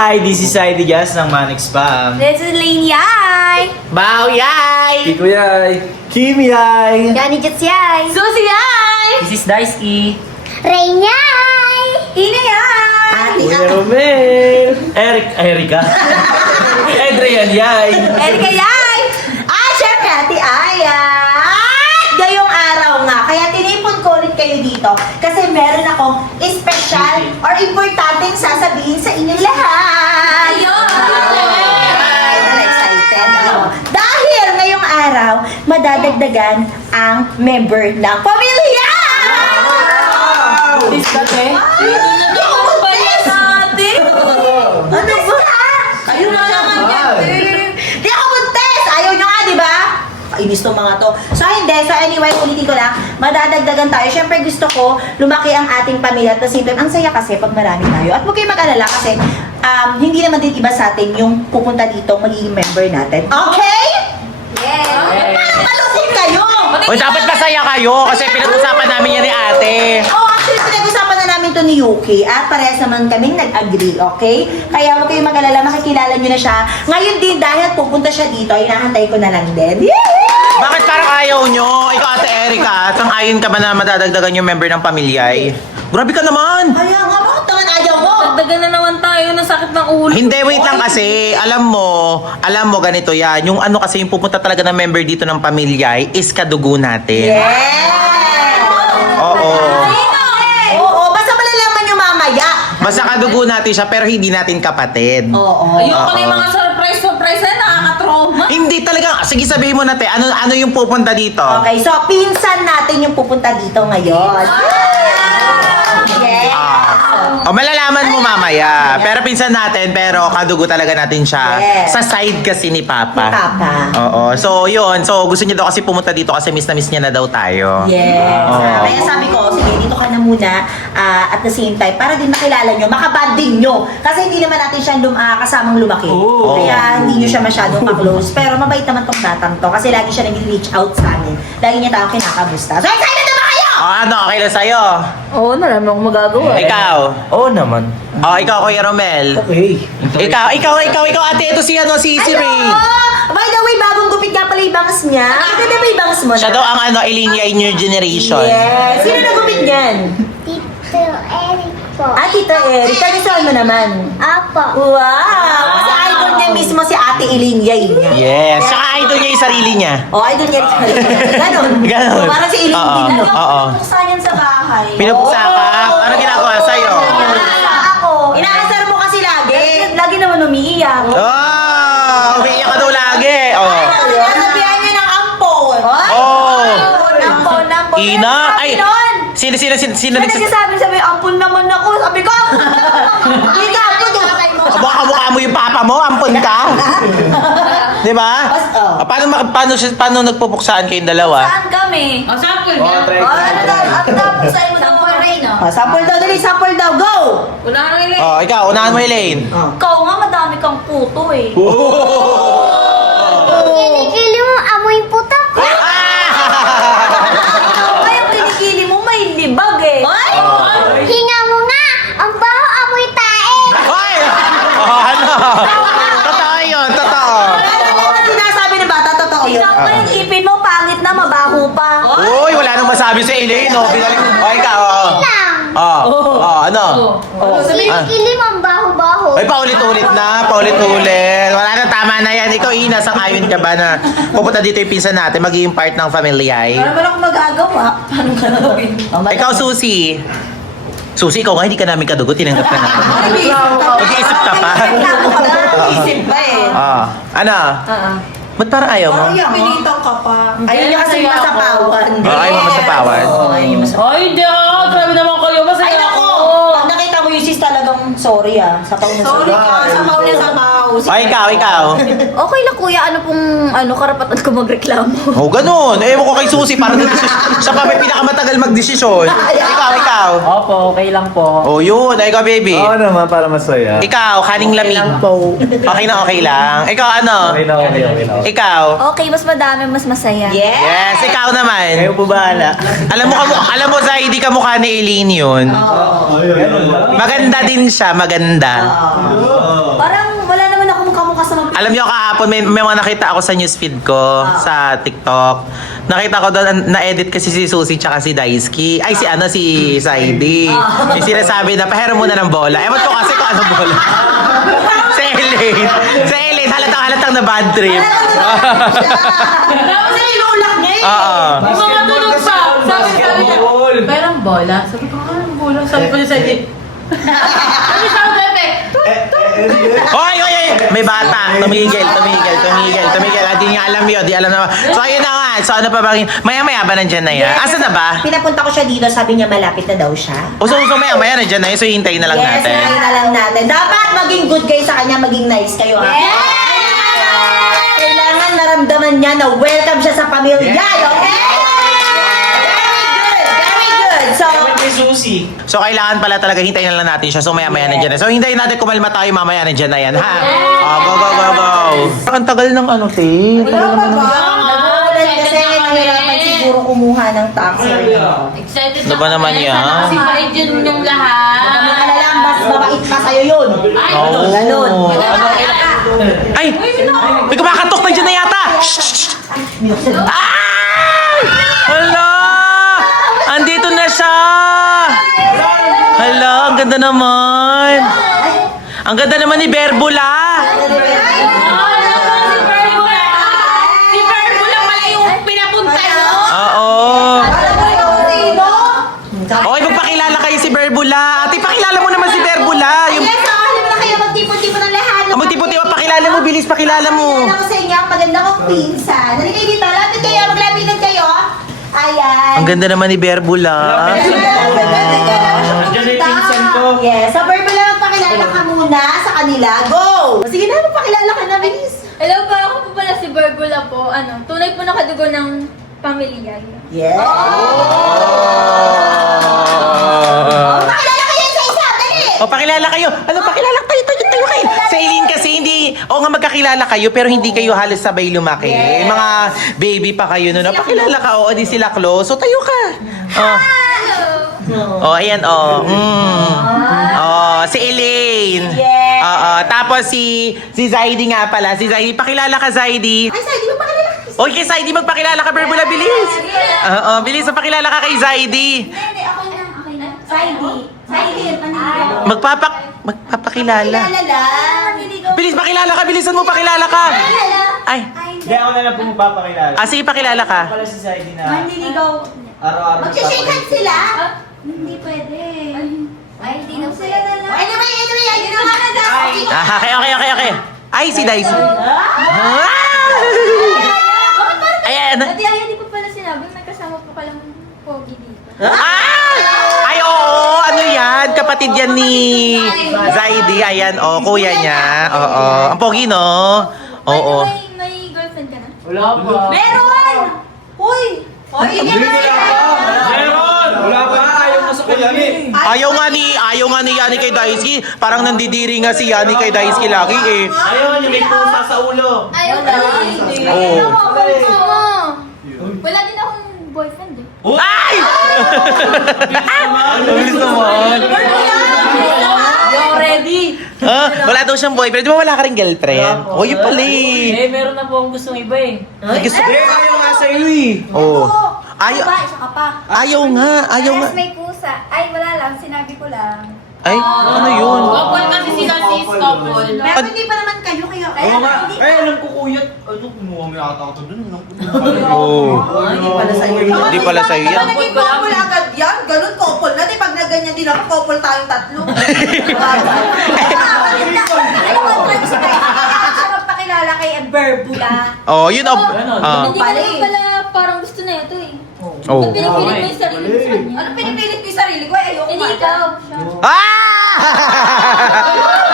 Hi! This is Heidi Gas ng Manix Spam. This is Lane Yay! Bao Yay! Kiko Yay! Kim Yay! Johnny Jets Yay! Susie Yay! This is Dice E. Rain Yay! Ina Yay! Ate Romel! Erika! Adrian Yay! Erika Yay! Syempre, Ate Aya! Ngayong araw nga, kaya tinipon ko ulit kayo dito kasi meron akong special or importanteng sasabihin sa inyo lahat! Excited ako. Dahil ngayong araw, madadagdagan ang member ng pamilya! This kate? Hindi ako buntis! Ano ba? Kayo na naman yan. Hindi ako buntis! Ayaw nyo nga, di ba? Kainis tong mga to. So, hindi. So, anyway, ulitin ko lang. Madadagdagan tayo. Siyempre, gusto ko lumaki ang ating pamilya. At the same time, ang saya kasi pag marami tayo. At huwag kayong mag-alala kasi hindi naman din iba sa atin yung pupunta dito magiging member natin. Okay? Yes! Parang malungkot kayo! O dapat masaya kayo kasi pinag-usapan namin yan ni ate. Actually, pinag-usapan na namin to ni Yuki at parehas naman kaming nag-agree, okay? Kaya huwag kayong mag-alala, makikilala nyo na siya. Ngayon din, dahil pupunta siya dito, inahantay ko na lang din. Bakit parang ayaw nyo? Ikaw ate Erika, sang-ayon ka ba na madadagdagan yung member ng pamilya? Grabe ka naman! Kaya nga, bakit naman ayaw mo? Dagdagan na naman tayo ng sakit ng ulo. Hindi, wait lang kasi. Alam mo ganito yan. Yung ano kasi, yung pupunta talaga ng member dito ng pamilya is kadugo natin. Oo. Oo, basta malalaman nyo mamaya. Basta kadugo natin siya pero hindi natin kapatid. Oo. Ayoko na yung mga surprise na nakaka-trauma. Hindi talaga. Sige, sabihin mo natin. Ano yung pupunta dito? Okay, so pinsan natin yung pupunta dito ngayon. Yes. Malalaman mo mamaya. Pero pinsan natin, pero kadugo talaga natin siya. Yes. Sa side kasi ni Papa. Ni Papa. Oo. So, yun. So, gusto niya daw kasi pumunta dito kasi miss na miss niya na daw tayo. Yes. Oo. Kaya sabi ko, sige, dito ka na muna at the same time, para din makilala nyo, makabanding nyo. Kasi hindi naman natin siya kasamang lumaki. Kaya hindi nyo siya masyadong ka-close. Pero mabait naman tong batang to kasi lagi siya nag-reach out sa amin. Lagi niya tayong kinakamusta. So, excited na ba kayo? Okay lang sa'yo. Oo, naman akong magagawa. Ikaw. Oo naman. Ikaw, Kuya Romel. Okay. Ikaw, ate, ito si Ray. By the way, bagong gupit nga pala yung bangs niya. Ito na ba yung bangs mo na? Siya daw ang Ilinia in your generation. Yes. Sino nagupit niyan? Tito Eric po. Tita Eric. Tanisuan mo naman. Apo. Wow! Kasi idol niya mismo si Ate Ilinyay niya. Yes. Saka idol niya yung sarili niya. Idol niya rin. Ganon. Ganon. So, parang si Iling Oo. din. Oo. Pinupuksa niyan sa bahay. Pinupusakap. Ano ginagawa sa'yo? Ako. Inaasar mo kasi lagi. Lagi naman umiiyak. Umiiyak ka daw lagi. Sinasabihan niya ng ampon. Ampon. Ina? Ay, Ganon. sino Sino nagsasabi, ampun naman ako. Sabi ko, hindi ka ampun. Mukha mo yung papa mo, ampon ka. Di ba? Paano nagpupuksaan kayong dalawa? Saan kami? Sample Sample daw, dali, sample daw, go! Wala na rin. Ikaw, unahan mo, Elaine. Ikaw nga, madami kang puto eh. Kinikili mo, amoy putok. Kaya kinikili mo, may libag eh. Hinga mo nga, ang baho amoy tae. Hoy! Ano? Totoo yun, totoo. Ano naman sinasabi ng bata, totoo yun. Ikaw pa yung ipin mo, pangit na, mabaho pa. Uy, wala nang masabi si Elaine, no? Ikaw, Lang. ano? Kinikili mo, ang baho-baho. Ay, paulit-ulit na, paulit-ulit. Wala na, tama na yan. Ikaw, Ina, sang-ayon ka ba na pupunta dito yung pinsan natin, magiging part ng familya? Ano ba ako magagawa? Paano ka gawin? Ikaw, Susie. Susie, ikaw nga, hindi ka namin kadugo, tinanggap ka namin. Mag-iisip ka pa. Isip pa eh. Ano? Ba't parang ayaw mo? Pinitaw ka pa. Ayun niya kasi masapawan. Ayaw mo masapawan? Ayun yung masapawan. Ay, hindi ah. Grabe naman kayo. Ay, Masaya naku! ako. Pag nakita mo yung sis talagang sorry sapaw na sorry. Sapaw na sapaw. Ikaw. Okay lang kuya, ano pong karapatan ko magreklamo? Ganun. Ewan ko kay Susie, parang siya pa may pinakamatagal magdesisyon. Ikaw. Opo, okay lang po. Yun. Ikaw, baby. Oo naman, para masaya. Ikaw, kaning lamig. Okay na okay lang. Ikaw, ano? Okay na. Ikaw. Okay, mas madami, mas masaya. Yes, ikaw naman. Kayo po bahala. Alam mo, Zai, di ka mukha ni Eileen yun. Maganda din siya, maganda. Alam niyo kahapon may mga nakita ako sa newsfeed ko sa TikTok. Nakita ko doon na-edit kasi si Susie tsaka si Daisuke. Ay si Saidi. Yung sinasabi na pahiram muna ng bola. Ewan ko kasi kung anong bola. Si Elaine halatang na bad trip. Kasi inulak niya eh. Oo. Yung mga tulog pa. Sabi niya, parang bola. Sabi ko, anong bola? Sabi ko niya sa akin. Ano sound effect? Oy! May bata. Tumigil. Hindi niya alam yun. Di alam na. So, ayun na nga. So, ano pa ba? Maya-maya ba nandyan na yan? Asan na ba? Pinapunta ko siya dito, sabi niya malapit na daw siya. So maya-maya nandyan na yun. So, hintayin na lang Yes, natin. hintayin na lang natin. Dapat maging good kayo sa kanya, maging nice kayo ha. Kailangan naramdaman niya na welcome siya sa pamilya. Okay? Very good. So, So, kailangan pala talaga hintayin na lang natin siya. So, maya-maya nandyan na. So, hintayin natin kumalma tayo. Mamaya nandyan na yan, ha? Go. Ang tagal ng ano, te. wala pa ba? Nagulan kasi nahirapan siguro kumuha ng taxi. Excited Ano ba naman yan? Kasi bait yun yung lahat. Ano lang, mas mabait pa sa'yo yun. Oh. Ganon. Ay! May kumakatok na dyan na yata! Shh! Ay! Hala! Andito na siya! Hala, ang ganda naman! Ang ganda naman ni Berbula! Si Verbo lang pala yung pinapunta nyo. Oo! Alam mo yung sino? Okay, magpakilala kayo si Berbula! Ate, pakilala mo naman si Berbula! Yung... Yes, alam mo na kayo, magtipon-tipon ng lahat. Magtiputi, pakilala mo, bilis, pakilala mo! Pakilala ko sa inyo, ang maganda kong pinsan. Dali kayo dito, lapit kayo, maglapitan kayo. Ayan. Ang ganda naman ni Berbula! Nandiyan na yung pinsan ko. Yes, sa Berbula, magpakilala ka muna sa kanila. Go! Sige na, magpakilala ka na, bilis. Hello po, ako po pala si Barbula po. Tunay po nakadugo ng pamilya. Yes. Pakilala kayo sa isa, dali! O, pakilala kayo. Ano, pakilala tayo kayo. Sa Eileen kasi hindi, o nga magkakilala kayo pero hindi kayo halos sabay lumaki. Mga baby pa kayo noon. O, pakilala ka, o, di sila close. So, tayo ka. O, ayan, o. Si Eileen. Yes. Tapos si Zaidi nga pala. Si Zaidi, pakilala ka, Zaidi. Ay, Sai, di ba pakilala ka? Oy, kay Zaidi, magpakilala ka, Berbula, bilis. Bilis, magpakilala ka kay Zaidi. Hindi, ako na. Saidi, Magpapakilala. Pakilala lang. Bilis, pakilala ka, bilisan mo, pakilala ka. Ay, Hindi ako na lang po magpapakilala. sige, pakilala ka. Pala si Saidi na Manliligaw. araw-araw Mag-shake hands sila. Hindi pwede. Ay, hindi na pwede. Anyway, ayun na nga na daw. Okay. Ay, si Daisy. Ayan. Dati ayaw, di ko pala sinabi, may kasama po ka lang pogi dito. Ay, oo. Ano yan? Kapatid yan ni Zaidi. Ayan, kuya niya. Oo. Ang pogi, no? Oo. May girlfriend ka na? Wala pa. Meron! Uy! Uy, Meron! Wala pa! Ayaw mo sa kanya eh. Ayaw nga ni Yani kay Daisuke. Parang nandidiri nga si Yani kay Daisuke lagi eh. Ayaw niya may pusa sa ulo. Ayaw na. Oo. Wala din akong boyfriend eh. Ay! Bilis naman. Yo, ready? Wala daw siyang boyfriend. Di ba wala ka rin girlfriend? O, yun pala eh. Meron na po akong gustong iba eh. Gusto Ayaw nga sa'yo eh. Oo. Ayaw. Isa ka pa. Ayaw nga. Parehas may pusa. Ay, wala lang. Sinabi ko lang. Ay, ano yun? Couple kasi sila sis, couple. Pero hindi pa naman kayo Oo nga. Ay, alam ko kuya. Ano, kumuha mo yata ako dun. Oo. Hindi pala sa'yo. Hindi pala sa'yo yan. Naging couple agad yan. Ganun couple na. Di pag naganyan din ako, couple tayong tatlo. Ano ba? Try siya magpakilala kay Berbula. Oh, yun. Hindi ko naman pala parang gusto na ito eh. Oh. Ba't pinipilit mo yung sarili mo sa kanya? Ano pinipilit ko yung sarili ko? Ayoko Hindi ikaw. Siya.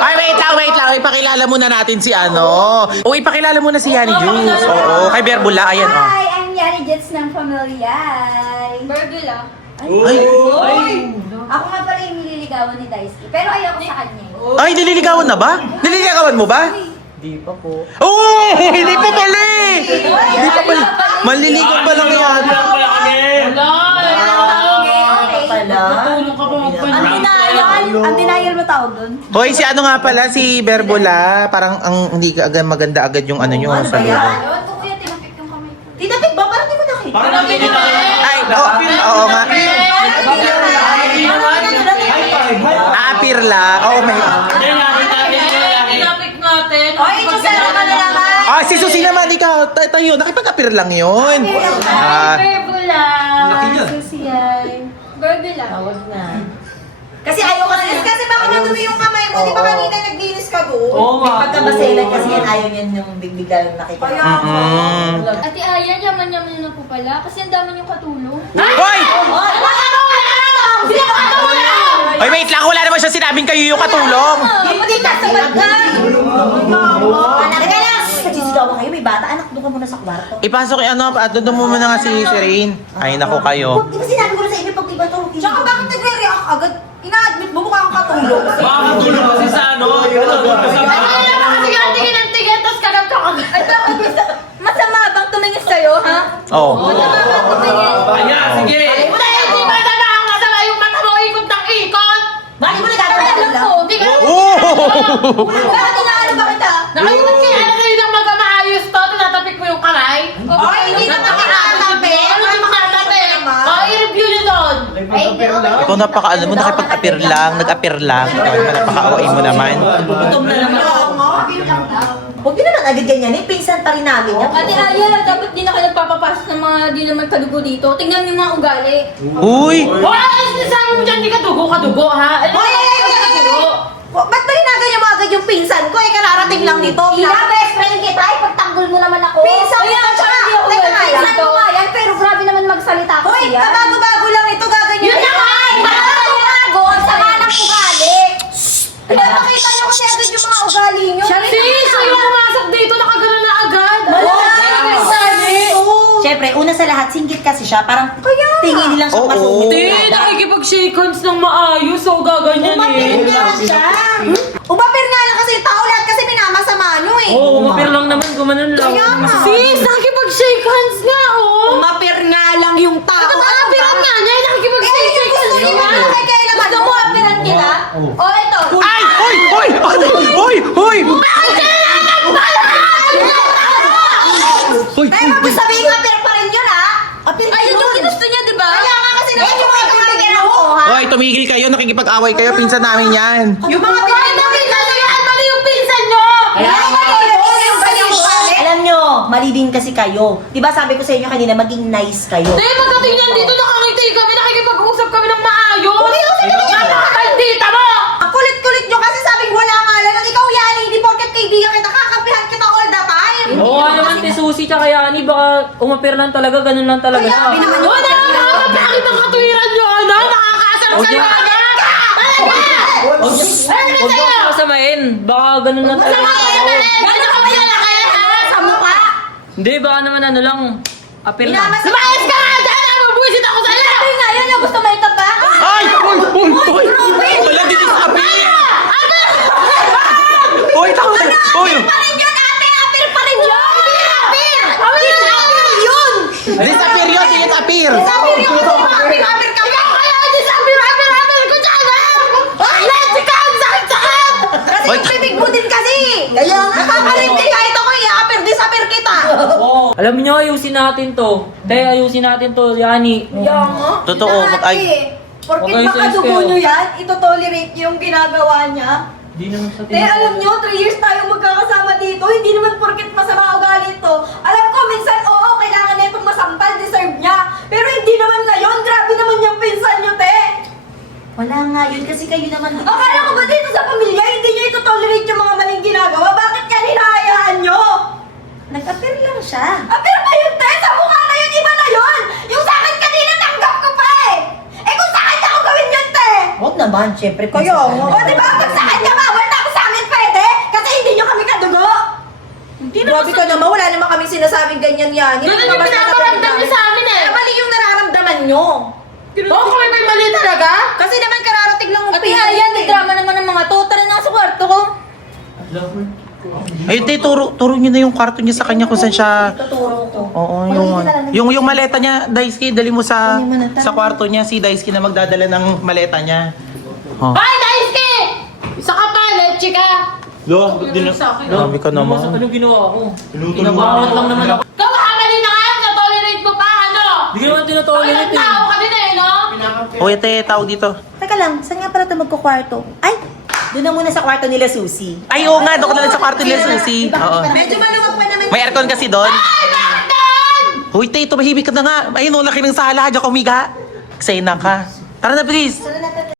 Ay, wait lang. Ipakilala muna natin si ano. O, ipakilala muna si Yani Juice. Oo, kay Berbula. Ayan, oh. Hi, I'm Yani Jets ng Familiay. Berbula. Ay, Ako nga pala yung nililigawan ni Daisuke. Pero ayoko sa kanya eh. ay, nililigawan na ba? Nililigawan mo ba? Di pa po. Oh, hindi pa pala eh. Hindi pa pala. Manliligaw pa lang yan. Wala! Okay pala. Natulong ka pa magpansin. Ang denial mo, tawag doon? Hoy, si ano nga pala, si Berbola. Parang ang hindi ka agad maganda agad yung ano nyo Ano sa ba yan? lugar. Ewan ko kuya, tinapik yung kamay ko. Tinapik ba? Parang di ko nakita. Parang nakikita ko. Ay, oo nga. Aapir lang. Oo, may... Tinapik natin. Oy, ito sa naman na naman. Ah, si Susi naman, ikaw. Tayo, nakipag-apir lang yun. Ah, Berbula. Laki niya. Susiyay. Berbula. Tawag na. Kasi ayaw kasi baka madumi yung kamay mo. Di ba kanina naglinis ka doon? Oo nga. Pagkabaselan kasi yan, ayaw yan yung bigla yung nakikita. mm. Ate Ayan, yaman-yaman na po pala. Kasi ang dami niyong katulong. Hoy! Hoy, wait lang. Wala naman siya sinabing kayo yung katulong. Hindi ka sabad ka! Anak ka lang! Nagsisigawan kayo, may bata. Anak, doon ka muna sa kwarto. Ipasok yung ano, at doon mo muna nga si Rain. Ay, naku kayo. Di ba sinabi ko na sa inyo pag iba to? Tsaka bakit nagre-react agad? Ina-admit mo mukha kang katulong. Makakatulong kasi sa ano. Sige, tingin ang tingin, tapos kagam ka agad. Ay, bakit masama bang tumingin sa'yo, ha? Oo. Masama bang tumingin? Ayan, sige. Dahil di ba na nakakasama yung mata mo ikot ng ikot? Bakit mo nagkakaroon Alam lang? ko. Hindi ka Oh! Bakit inaano ba kita? nakalimutan kayo, ano kayo nang magamaayos to, tinatapik mo yung kamay? Ay, hindi na makakatabi. Ano yung makatabi? Oh, i-review nyo doon. Ay, hindi okay. Ikaw napaka-ano mo, nakipag-apir lang, nag-apir lang. Ikaw, napaka-OA mo naman. Gutom na naman ako. Huwag yun naman agad ganyan eh. Pinsan pa rin namin yan. Ate Ayan, dapat di na kayo nagpapapasok ng mga di naman kadugo dito. Tingnan niyo yung mga ugali. Uy! Hoy, sinasabi mo dyan, di ka dugo, ha? Ano Hoy, ba't ba hinaganyan mo agad yung pinsan ko? Eh, kararating lang nito. Ina, best friend kita, ipagtanggol mo naman ako. Pinsan mo yan, tsaka. Teka nga, Pinsan mo nga yan, pero grabe naman magsalita ko Hoy, siya. kabago-bago lang ito, gaganyan. Yun na nga! Bago! Sama ng ugali! Pinapakita niyo kasi agad yung mga ugali niyo. Sis, ayaw pumasok dito, nakagano na agad. Siyempre, una sa lahat, singgit kasi siya. Parang tingin nilang siya Oo. masungit. Hindi, nakikipag-shake hands ng maayos, so gaganyan Umapir eh. nga siya. Umapir nga lang kasi yung tao lahat kasi minamasama niyo eh. Oo, umapir lang naman, gumanon lang. Kaya nga. Sis, nakikipag-shake hands nga, oh. Umapir nga lang yung tao. Apiran nga niya, nakikipag-shake Eh, yung gusto hands niyo nga. na kailangan. Gusto mo apiran kita? O, ito. Ay! Hoy! Hoy! Hoy! Hoy! Hoy! Kaya mo sabihin nga, apir pa rin yun ha. Apir pa Ayun yung ginusto niya, di ba? Kaya nga kasi naman yung mga pinagyan mo. Hoy, tumigil kayo, nakikipag-away kayo, pinsan namin yan. Yung mga pinagyan Mali yung pinsan nyo! Alam nyo, mali din kasi kayo. Diba sabi ko sa inyo kanina, maging nice kayo. Dahil pagdating yan dito, nakangiti kami, nakikipag-usap kami ng maayos. Napakakaldita mo! Ang kulit-kulit nyo kasi sabi ko wala nga lang. Ikaw yan, hindi porket kaibigan kita, kakapihan kita all the time. Oo nga naman, si Susi tsaka Yani, baka umapir lang talaga, ganun lang talaga siya. Kaya, naman yung- Wala! Nakakapakit ang katuwiran nyo, ano? Nakakaasar sa'yo agad! Huwag niyo masamain. Baka ganun lang talaga. Gano'n ka ba yan kaya ha? Sa mukha? Hindi, baka naman ano lang. Apir lang. Minamas- Lumayas ka nga dyan! Mabuisit ako sa'yo! Ay, nga, yan yung gusto may taba. Ay! Hoy! Hoy! Hoy! Wala din sa apir! Hoy! Tama! Hoy! Pa rin yun, ate! Apir pa rin yun! Apir! Apir yun! Disappear yun! Disappear! Apir yun! Apir ka ba? Kaya disapir ko dyan ha! Let's go! Sakit-sakit! Kasi Hoy. yung bibig mo din kasi! Kaya nakakarinig kahit ako i-apir, disapir kita! Alam niyo, ayusin natin to. Te, ayusin natin to, Yani. Totoo. Ay! Porkit Okay, makadugo sis, nyo yan, ito-tolerate nyo yung ginagawa niya. Di naman sa Te, alam nyo, 3 years tayo magkakasama dito. Hindi naman porkit masama ugali to. Alam ko, minsan, oo, kailangan na itong masampal, deserve niya. Pero hindi naman ngayon. Grabe naman yung pinsan nyo, te. Wala nga yun kasi kayo naman. Akala ko ba dito sa pamilya, hindi nyo ito-tolerate yung mga maling ginagawa? Bakit yan hinahayaan nyo? Nag-apir lang siya. Ah, pero ba yun, te? Sa mukha na yun, iba na yun. Yung sa akin kanina, tanggap ko pa eh. Eh kung sa kanya ko gawin yun, te. Huwag naman, syempre. O, di ba? Pag sa kanya bawal na ako sa amin pwede. Kasi hindi nyo kami kadugo. Grabe ka naman, wala naman kaming sinasabing ganyan yan. Ganun yung pinaparamdam niyo sa amin eh. Mali yung nararamdaman nyo. Oo, kami may mali talaga? Kasi naman kararating lang At yan, drama naman ng mga to. Tara na sa kwarto ko. Ay, te, turo niyo na yung kwarto niya sa kanya kung saan siya... Tuturo ko. Oo, yung maleta niya, Daisuke, dali mo sa kwarto niya. Si Daisuke na magdadala ng maleta niya. Oh. Hoy, Daisuke! Lo, ba't din na... Grabe ka naman. Anong ginawa ko? Pinuto Kinabahan lang naman ako. Kamali na nga, na-tolerate mo pa, ano? Hindi ko naman tinatolerate eh. Tao ka din eh, no? O, ito tawag dito. Teka lang, saan nga pala ito magkukwarto? Ay, doon na muna sa kwarto nila, Susie. Ay, oo nga, doon ka na lang sa kwarto nila, Susie. Oo. Medyo maluwag pa naman. May aircon kasi doon. Hoy, te, tumahimik ka na nga. Ayun, laki ng sala. Diyan ka umiga. Eksena ka. Tara na, please.